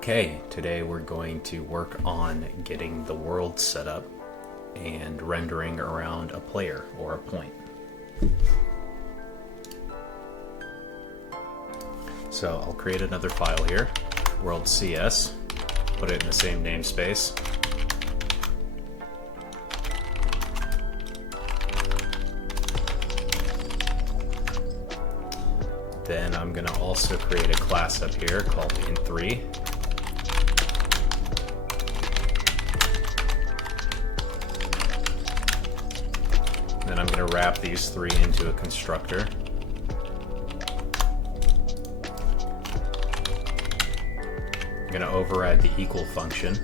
Okay, today we're going to work on getting the world set up and rendering around a player or a point. So I'll create another file here, world CS, put it in the same namespace. Then I'm going to also create a class up here called int3. Then I'm going to wrap these three into a constructor. I'm going to override the equal function.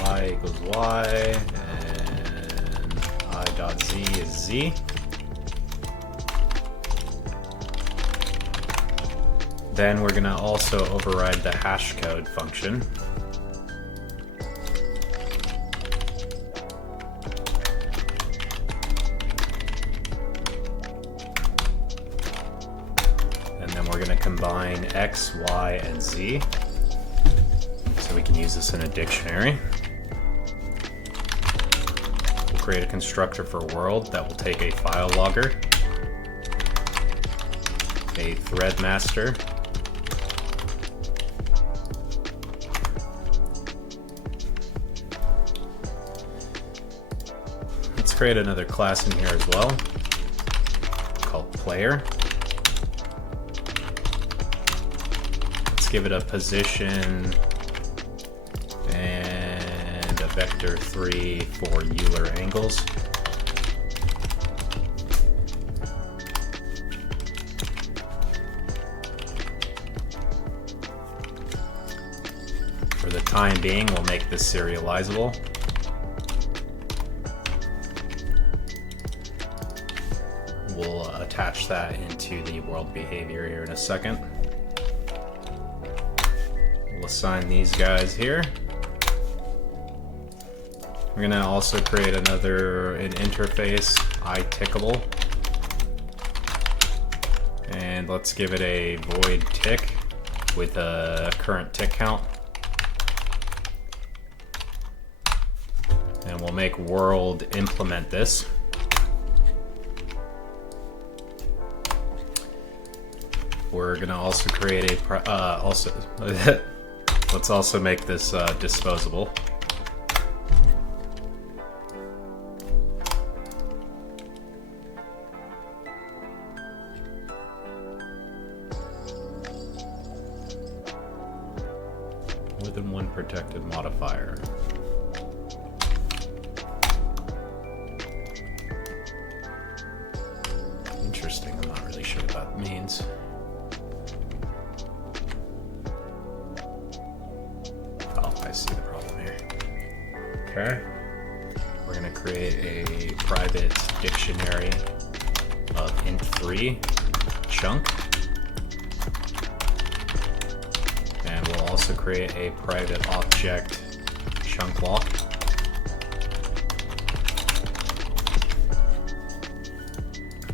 I equals y, and I dot z is z. Then we're going to also override the hash code function. And then we're going to combine x, y, and z. So we can use this in a dictionary. Create a constructor for world that will take a file logger, a thread master, let's create another class in here as well called player. Let's give it a position and vector 3 for Euler angles. For the time being, we'll make this serializable. We'll attach that into the world behavior here in a second. We'll assign these guys here. We're going to also create an interface, iTickable. And let's give it a void tick with a current tick count. And we'll make world implement this. We're going to also create a, let's also make this disposable. More than one protected modifier. Interesting, I'm not really sure what that means. Oh, I see the problem here. Okay. We're going to create a private dictionary of int3 chunk. And we'll also create a private object chunk lock.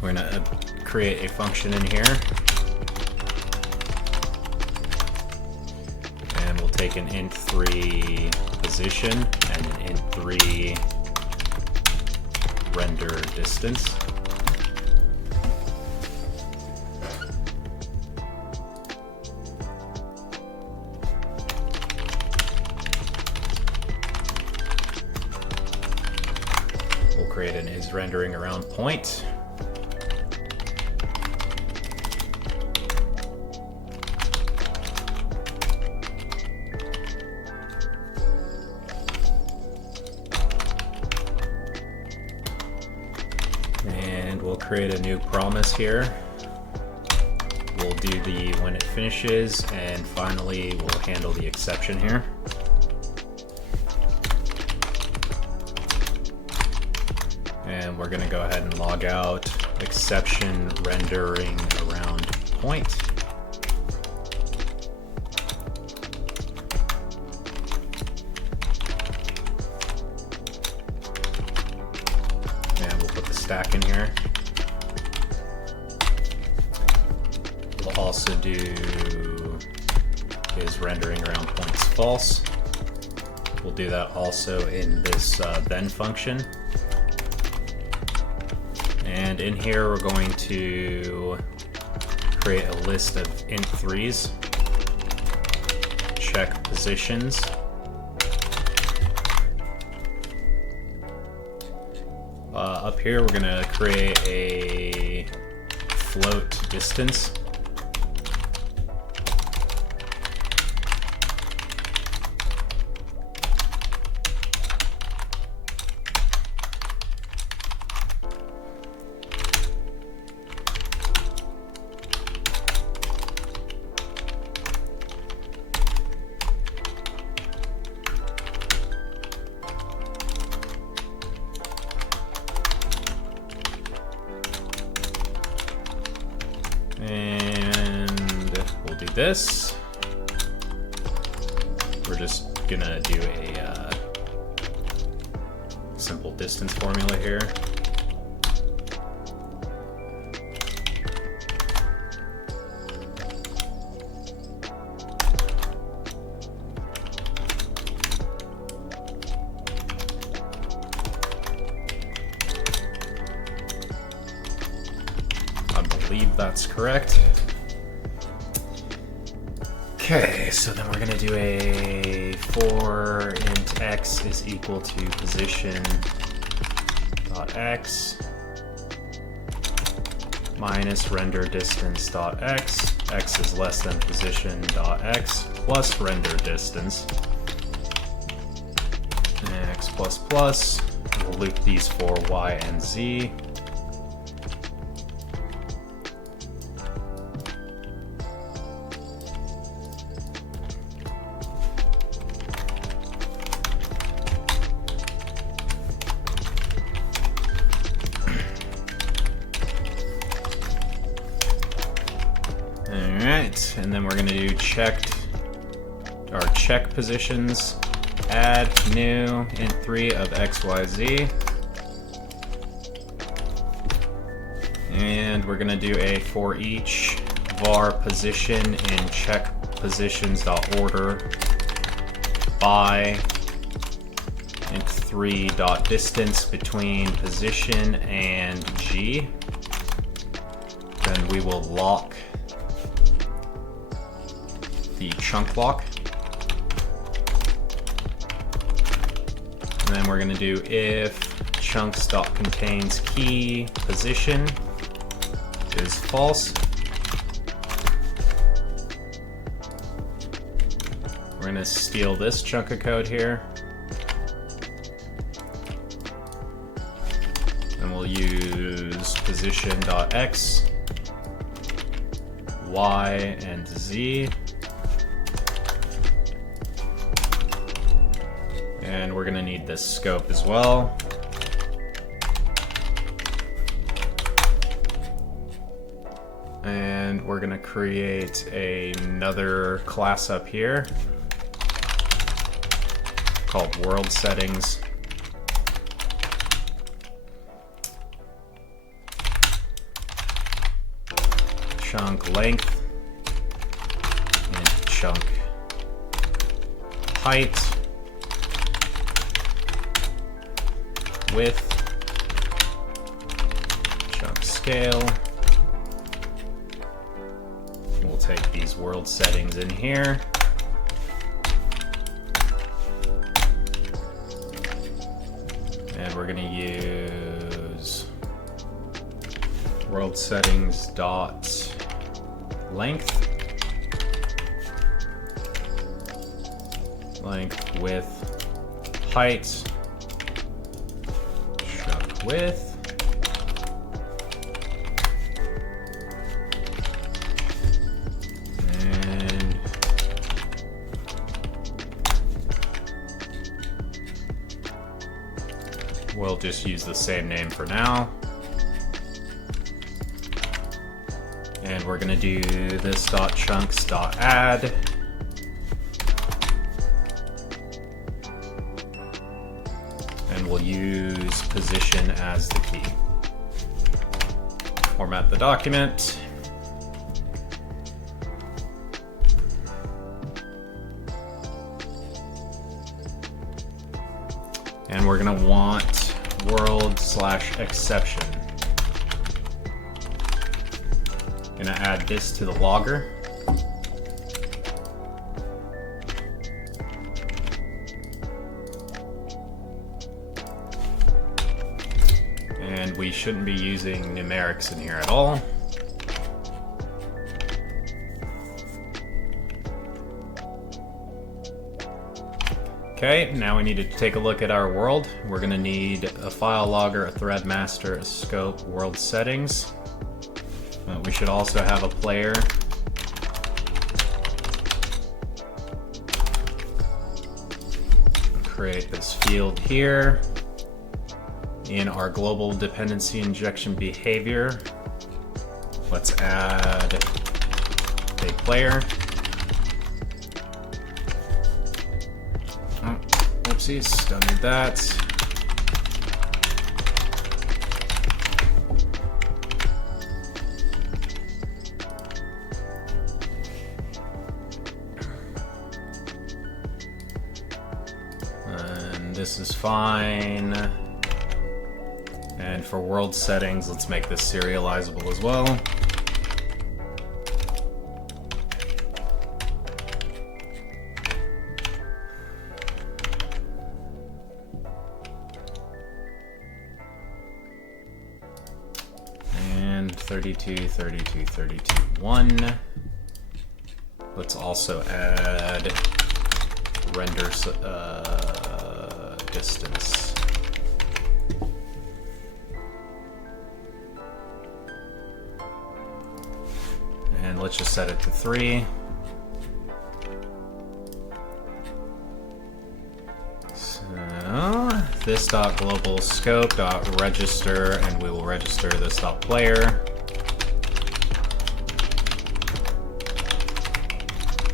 We're going to create a function in here. And we'll take an int3 position and an int3 render distance. We'll create an RenderAroundPoint. And we'll create a new promise here. We'll do the when it finishes, and finally we'll handle the exception here. And we're going to go ahead and log out exception rendering around point. And we'll put the stack in here. We'll also do is rendering around points false. We'll do that also in this then function. And in here we're going to create a list of int3s, check positions, up here we're going to create a float distance. And we'll do this. We're just gonna do a simple distance formula here. That's correct. Okay, so then we're gonna do a for int x is equal to position dot x minus render distance dot x. X is less than position dot x plus render distance. X plus plus. We'll loop these for y and z. Alright, and then we're going to do check positions, add new int3 of xyz, and we're going to do a for each var position in check positions.order by int3 distance between position and g. Then we will lock the chunk lock. And then we're going to do if chunks.contains key position is false. We're going to steal this chunk of code here. And we'll use position.x, y, and z. And we're going to need this scope as well. And we're going to create another class up here called world settings. Chunk length and chunk height. Width, chunk scale. We'll take these world settings in here. And we're going to use world settings dot length, width, height, width, We'll just use the same name for now. And we're gonna do this .chunks.add. And we'll use position as the key. Format the document. And we're gonna want world/exception. Gonna add this to the logger. And we shouldn't be using numerics in here at all. Okay, now we need to take a look at our world. We're gonna need a file logger, a thread master, a scope, world settings. We should also have a player. Create this field here. In our global dependency injection behavior, let's add a player. Oh, whoopsies, don't need that. And this is fine. And for world settings, let's make this serializable as well. And 32, 32, 32, 1. Let's also add render distance. And let's just set it to 3. So this .global scope .register, and we will register this .player.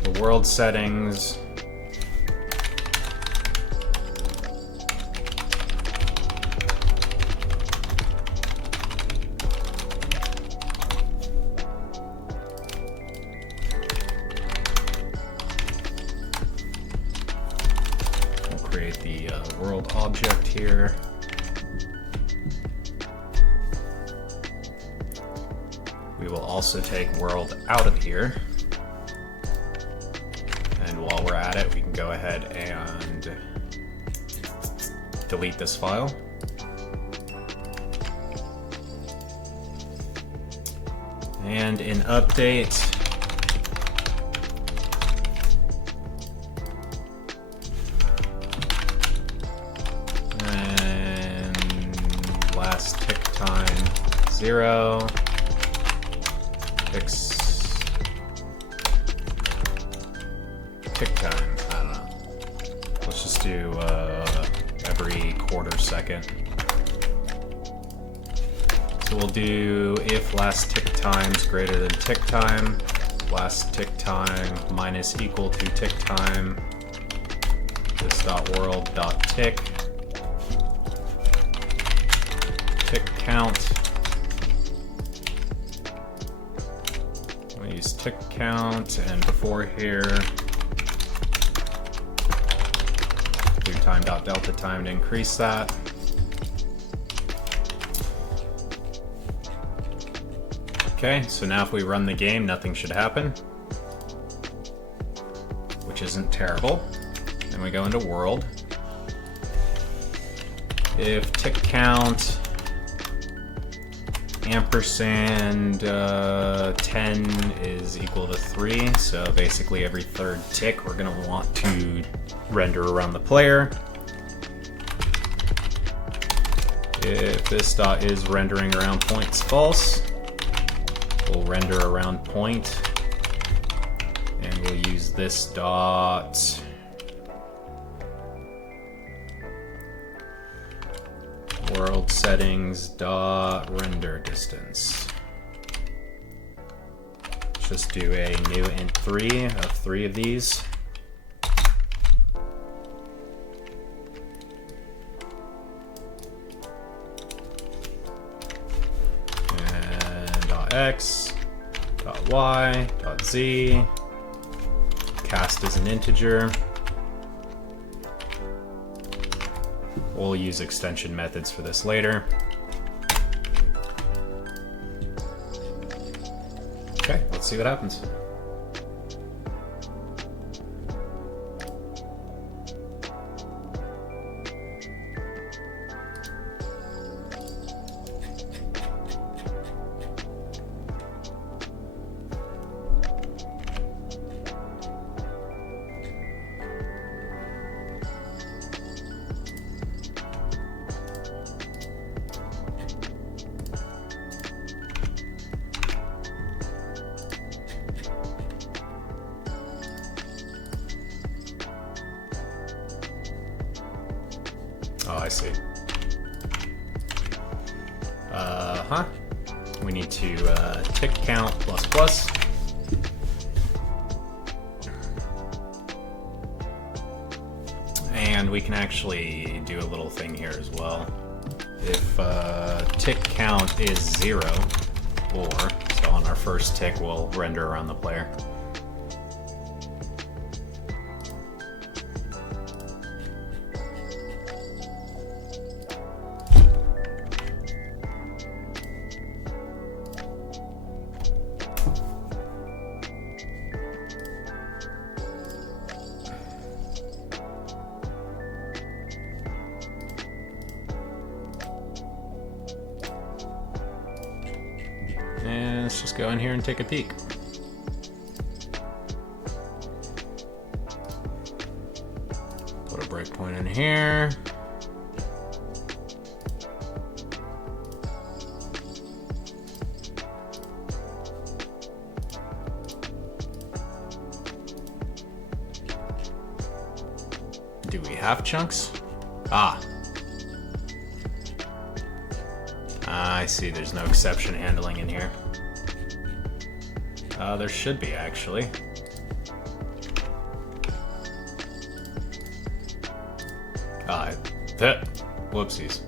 The world settings. Create the world object here. We will also take world out of here. And while we're at it, we can go ahead and delete this file. And in update, last tick time 0. Tick time, I don't know. Let's just do every quarter second. So we'll do if last tick time is greater than tick time, last tick time minus equal to tick time, this .world.tick. Tick count. We'll use tick count, and before here, do time.delta time to increase that. Okay, so now if we run the game, nothing should happen, which isn't terrible. Then we go into world. If tick count ampersand 10 is equal to 3, so basically every third tick we're going to want to render around the player. If this dot is rendering around point is false, we'll render around point, and we'll use this dot world settings dot render distance. Just do a new int 3 of 3 of these. And dot x, dot y, dot z, cast as an integer. We'll use extension methods for this later. Okay, let's see what happens. Oh, I see. We need to tick count plus plus. And we can actually do a little thing here as well. If tick count is 0, or, so on our first tick we'll render around the player. And let's just go in here and take a peek. Put a breakpoint in here. Do we have chunks? Ah. I see, there's no exception handling in here. There should be, actually. Whoopsies.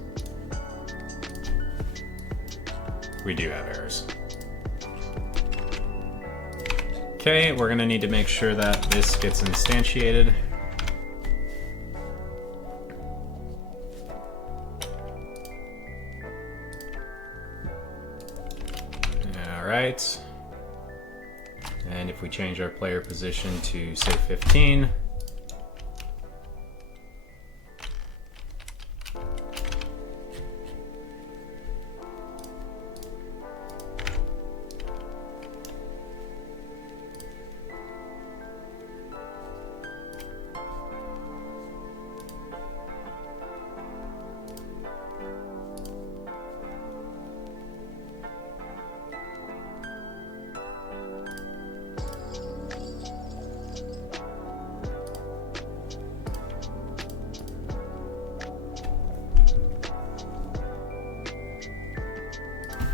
We do have errors. Okay, we're gonna need to make sure that this gets instantiated. Alright. And if we change our player position to, say, 15,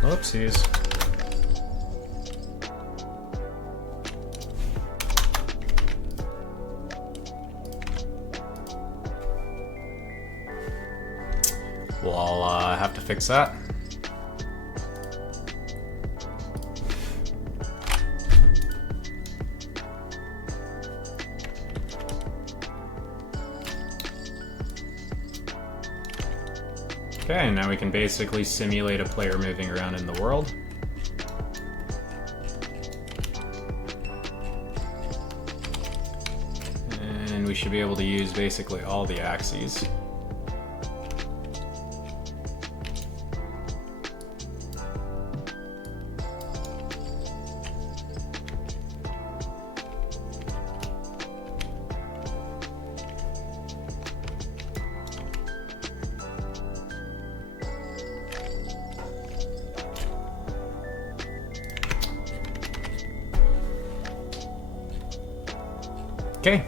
whoopsies. Well, I'll have to fix that. Okay, now we can basically simulate a player moving around in the world. And we should be able to use basically all the axes. Okay.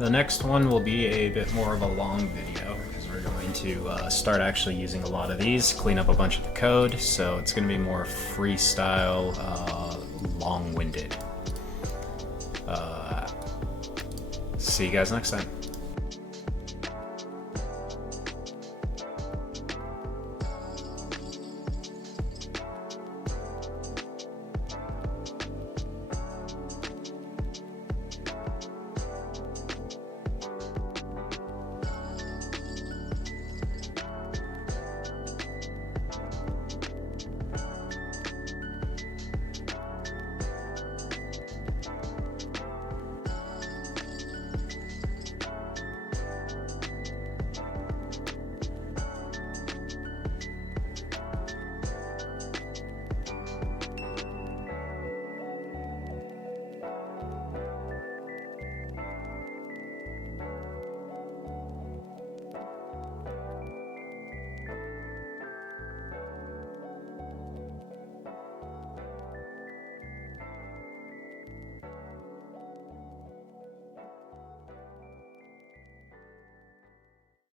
The next one will be a bit more of a long video because we're going to start actually using a lot of these, clean up a bunch of the code, so it's going to be more freestyle, long-winded. See you guys next time.